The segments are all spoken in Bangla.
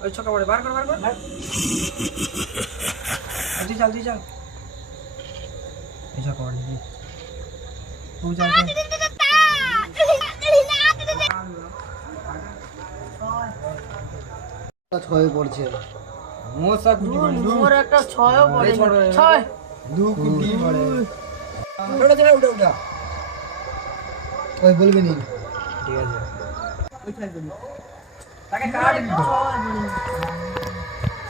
ওই ছক্কা পড়ে বার কর তুই চল এই ছক্কা পড়ে তুই চল ছয় পড়ছে মোসা কুটি মোর একটা ছয়ও পড়ে ছয় দু কুটি পড়ে উঠা ওই বলবি নি ঠিক আছে ওই খেল দিবি তাকে কাট দিবি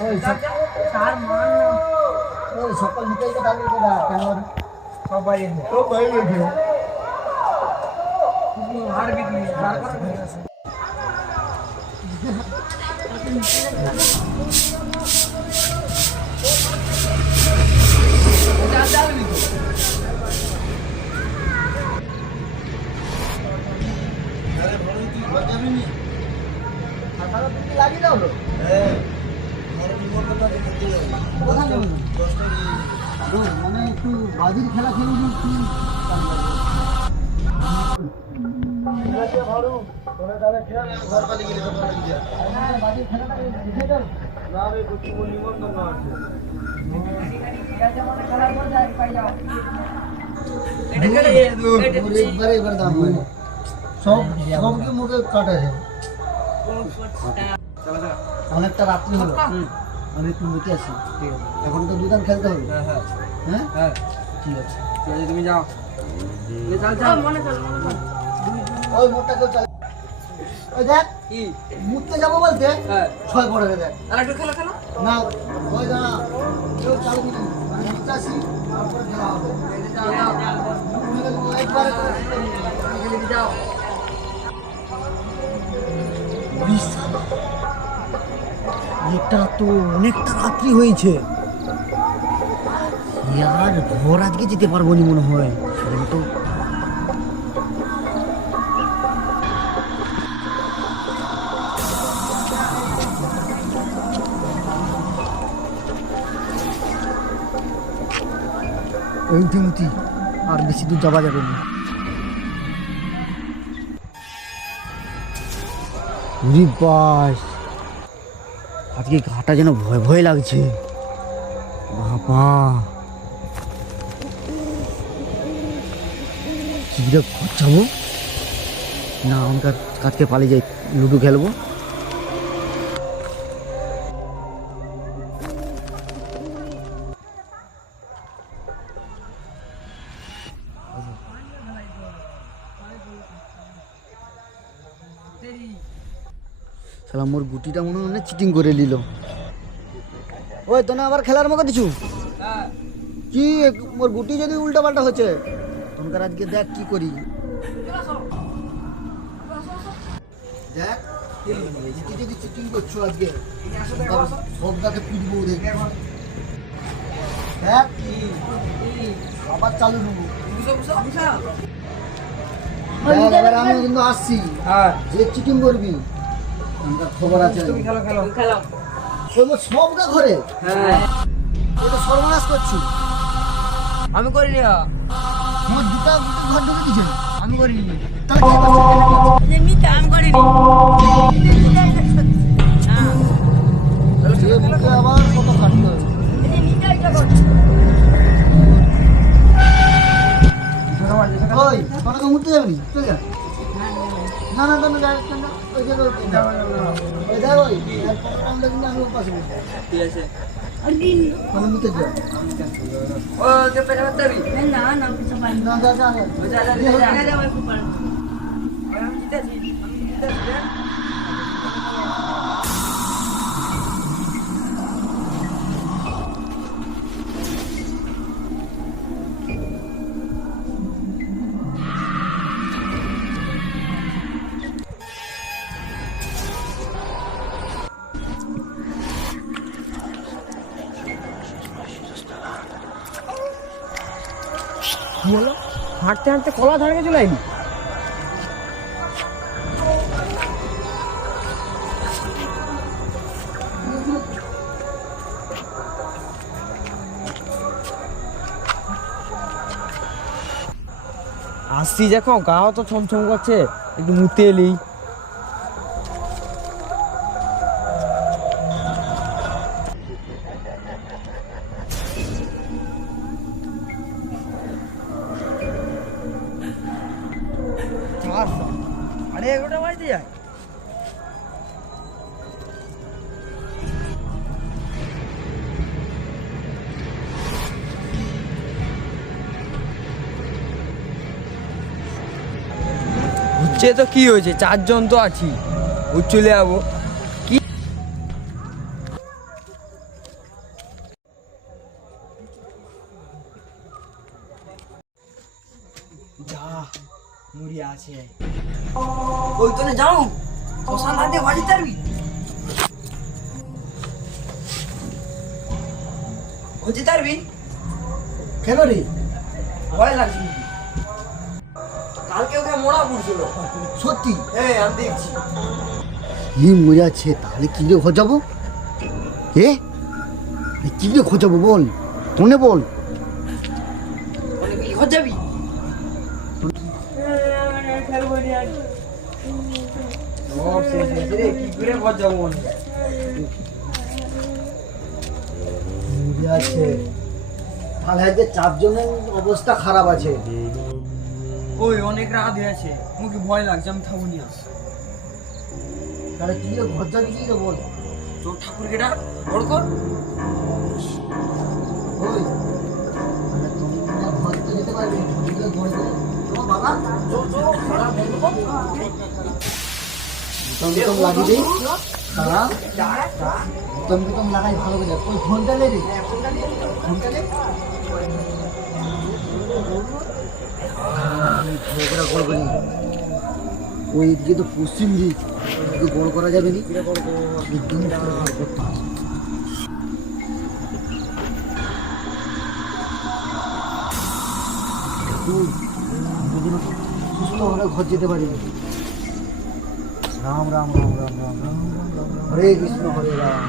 ওই চার মান না ওই সকাল নিতে গিয়ে ডাল দিতে না কেন সব বাইরে নে তো বাইরে গিয়ে তুই হার বি তুই বার কর লাগিয়ে দাও মানে একটু বাজির খেলা খেলবি কি এবার দাম হয় সবকে মুখে কাটাছে অনেকটা রাত্রি হলো আমি একটু মুখে আছি ঠিক আছে এখন তো দুদান খেলতে হবে হ্যাঁ ঠিক আছে তুমি যাও ওই মোটটা কেউ চাল ওই দেখ কি মুততে যাবো বলতে ছয় পড়ে দেখ আর একটু খেলা না ওই না কেউ চালবি না আমি মুততে আসি তারপরে খেলা হবে একবার যাও এটা তো অনেকটা রাত্রি হয়েছে আর ঘর আজকে যেতে পারবো না মনে হয় তো এইমতি আর বেশি দূর যাওয়া যাবে না বাস আজকে ঘাটা যেন ভয় ভয় লাগছে বাবা কিরা যাবো না আমাদের কাছকে পালিয়ে যাই লুডো খেলবো শালা মোর গুটিটা মনে হয় চিটিং করে নিল ওই তো না আবার খেলার মতো দিছু কি মোর গুটি যদি উল্টা পাল্টা হচ্ছে তোমার আজকে দেখ কি করি দেখ গুটি যদি চিটিং করছো আজকে সবটাকে পিটবো দেখ দেখ আবার চালু নেবো এবার আমি কিন্তু আসছি যে চিটিং করবি খবর আছে তুমি খেলো সবটা ঘরে এটা সর্বনাশ করছি আমি করিনি আমার দুটা ঘর ঢুকে দিয়েছে আমি করিনি আমি করিনি মুখে আবার কত কাটতে হবে ওই তোরা মুখতে যাবি চলে যা না না তুমি ওই যে ওই দেখ ওই রাউন্ডে কিন্তু আমি পাশে ঠিক আছে মানে মুখতে যা ও কে পেরে মারবি না না কিছু পাই না যা যা যা একটু পার আমি জিতেছি বলো হাঁটতে হাঁটতে কলা ধারে চলে আইলি আসছি দেখো গাও তো ছমছম করছে একটু মুতে এলি বাজতে যায়? হচ্ছে তো কি হয়েছে, 4 জন তো আছি, ও চলে যাবো কি? যা মুড়ি আছে ওই তো যাও শ্মশান হাতে বাজিতে পারবি? বাজিতে পারবি? কেন রে? ভয় লাগছে কালকে ওকে মোড়া পড়ছিল। সত্যি? হ্যাঁ আমি দেখছি। কি মজা আছে, তাহলে কি দিয়ে খোঁজাবো? এ কি দিয়ে খোঁজাবো বল, তোনে বল। মানে কি ঘর যাবি? সব শেষ হয়েছে রে, কি করে ঘর যাবো? মজা আছে, তাহলে আজকে 4 জনের অবস্থা খারাপ আছে। ওই অনেক রাত হয়েছে, মুখে ভয় লাগছে, আমি থাকবো নি। তাহলে কি দিয়ে ঘর যাবি, কি দিয়ে বল। তোর ঠাকুরকে ডাক, বড় কর। ওই তাহলে তুমি তোমার ঘর তো যেতে পারবে, তুমি তো ঘর যাবে। তোমার বাবা বোতাম লাগিয়ে দিই, তারা বোতাম লাগাই ভালো করে। ওই ঘন্টা লে রে, ঘন্টা লে গোড় করি। ওই দিকে তো পশ্চিম দিক, ওদিকে গোড় করা যাবে নি, একদম করতে হবে। সুস্থ আমরা ঘর যেতে পারি। রাম রাম রাম রাম রাম রাম হরে কৃষ্ণ হরে রাম।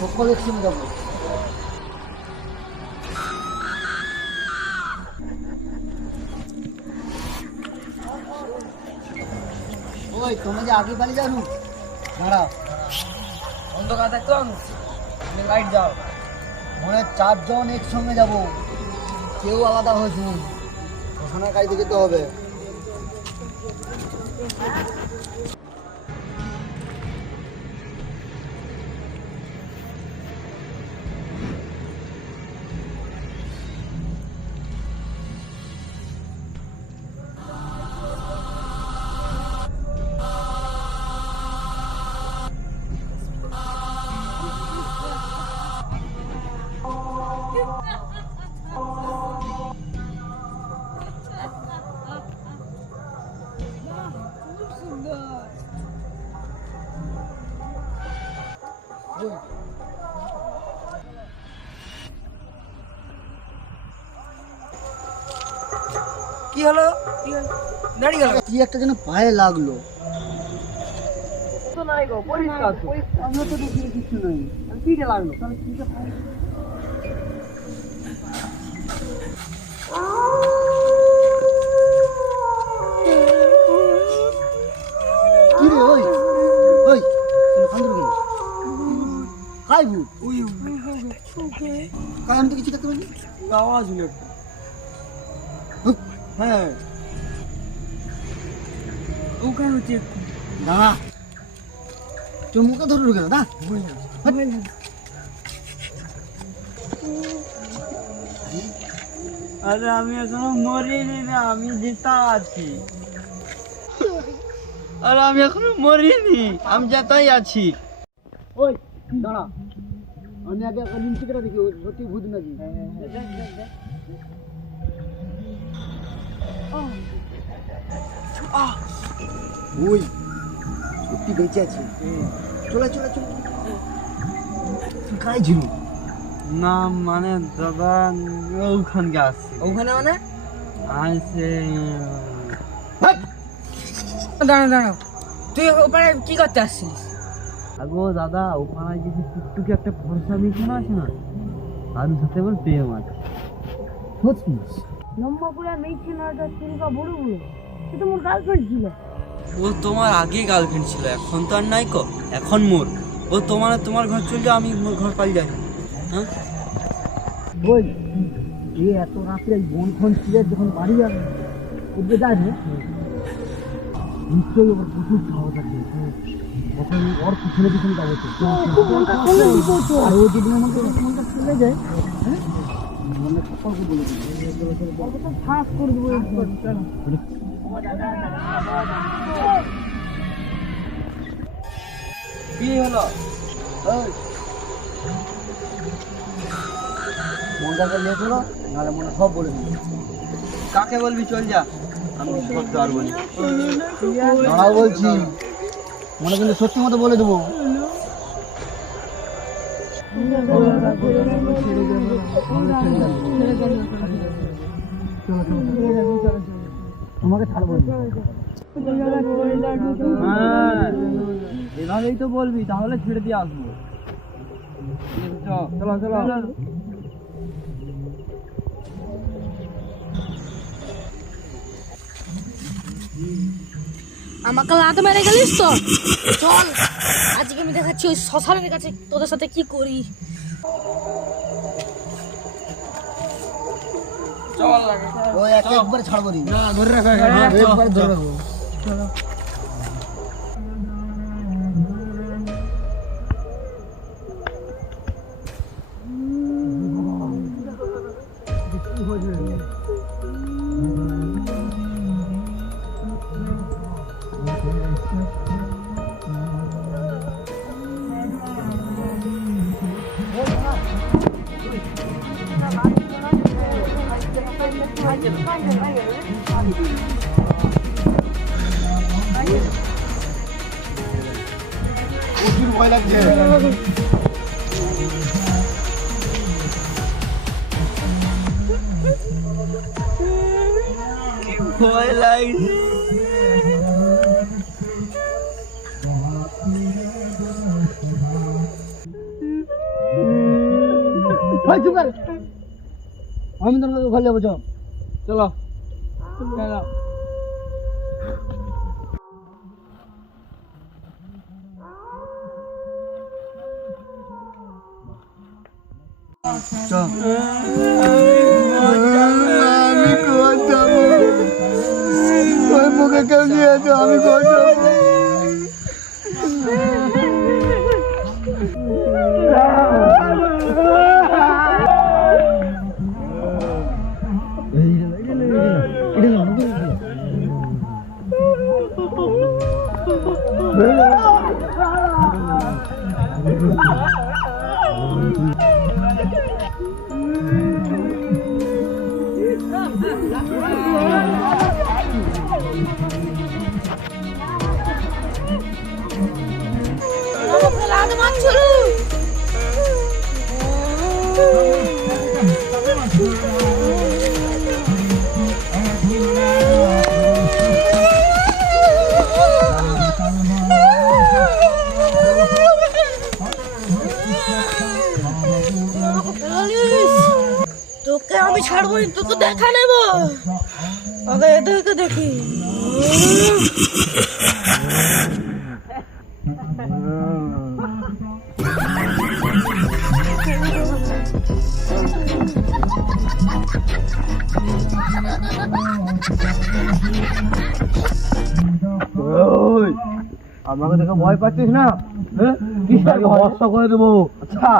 সকল একসঙ্গে যাবো। ওই তুমি যে আগে পালিয়ে যাবো, দাঁড়াও। অন্ধকার থাকতো লাইট যাও। মনে 4 জন একসঙ্গে যাব, কেউ আলাদা হয়েছে। ওখানে কাজে যেতে হবে। কি হলো? দাঁড়িয়ে গেল কি একটা যেন পায়ে লাগলো। তো নাই গো, পরিষ্কার তো। আমরা তো দেখি কিছু নাই। কিটা লাগলো? তাহলে কি যে পায়ে কি রে? ওই ওই তুমি কান্দুর কেন? কাই ভূত? কাই আমি তো কিছু দেখতে পাইনি। আওয়াজ হলো। হ্যাঁ ওখানে হচ্ছে দাঁড়া, তোর মুখে ধরে ঢুকে না দা। আরে আমি এখনো মরিনি না, আমি জেতা আছি। আরে আমি এখনো মরিনি, আমি জেতাই আছি। ওই দাঁড়া, আমি আগে লিমচিকেটা দেখি ও সত্যি ভূত নাকি। ওই সত্যি বেঁচে আছে। চলে চলে চলে কাই ছিল না মানে দাদা ওখানকে আসছে। ওখানে মানে আসে। দাঁড়া দাঁড়া, তুই ওখানে কি করতে আসছিস? আগো দাদা ওখানে যদি টুকটুকি একটা ফর্সা মিশন আছে না, আর সাথে বল প্রেম আছে। সত্যি লম্বা করে মেয়ে ছিল একটা চুলকা বড় বড়, সে তো মোর গার্লফ্রেন্ড ছিল। ও তোমার আগে গার্লফ্রেন্ড ছিল, এখন তো আর নাই কো, এখন মোর। ও তোমার ঘর চলে যাও, আমি মোর ঘর পালিয়ে যাই। হ্যাঁ ওই এ এত রাত্রে বন ফোন ছিল, যখন বাড়ি যাবে উঠবে যায় রে নিশ্চয়ই ওর প্রচুর সাহস আছে ওকে ওর পিছনে পিছনে যাবো তো আর ও যদি আমাকে মনটা চলে যায় হ্যাঁ মনে সকলকে বলে দিবি ফাঁস করে দেবো একবার চলো কি হলো? মনটাকে নিয়ে চলো নাহলে মনে সব বলে দিবি কাকে বলবি? চল যা, আমি কিছু করতে পারবো না। দাঁড়াও বলছি মনে কিন্তু সত্যি মতো বলে দেবো তোমাকে ছাড়বো না। হ্যাঁ, এভাবেই তো বলবি, তাহলে ছেড়ে দিয়ে আসবো। চলো চলো চলো। আমাকে লাত মেরে গেলিস তো চল আজকে আমি দেখাচ্ছি ওই শ্মশানের কাছে তোদের সাথে কি করি ও একবার ছাড়বো নি না, ধরে রাখো, একবার ধরে রাখবো প্রচুর ভয় লাগছে ভয় লাগছে। ভাই চুপ কর আমি তোমাকে ঘরে যাবো চল চলো চলো। আমি কোন যাবো ওই মুখে কেউ নিয়েছো আমি কোন যাবো আমাকে লাত মারছিল তোকে আমি ছাড়বো না তোকে দেখা নেব আগে এদেরকে দেখি আমাকে দেখে ভয় পাচ্ছিস না ভরসা করে দেবো আচ্ছা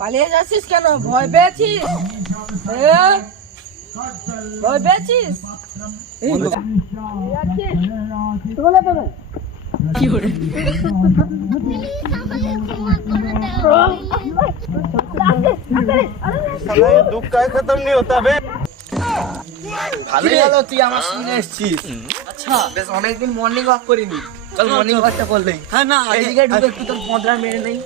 পালিয়ে যাচ্ছিস কেন ভয় পেয়েছিস ভয় পেয়েছিস दुख का खत्म नहीं होता बे ভালোই হলো তুই আমার সঙ্গে এসেছিস। আচ্ছা, বেশ অনেকদিন মর্নিং ওয়াক করিনি, চল মর্নিং ওয়াকটা করলেই। হ্যাঁ না, এদিকে ঢুকে একটু তোর পদরা মেরে নেই।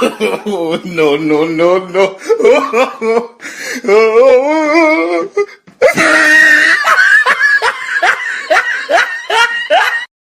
no, no, no, no.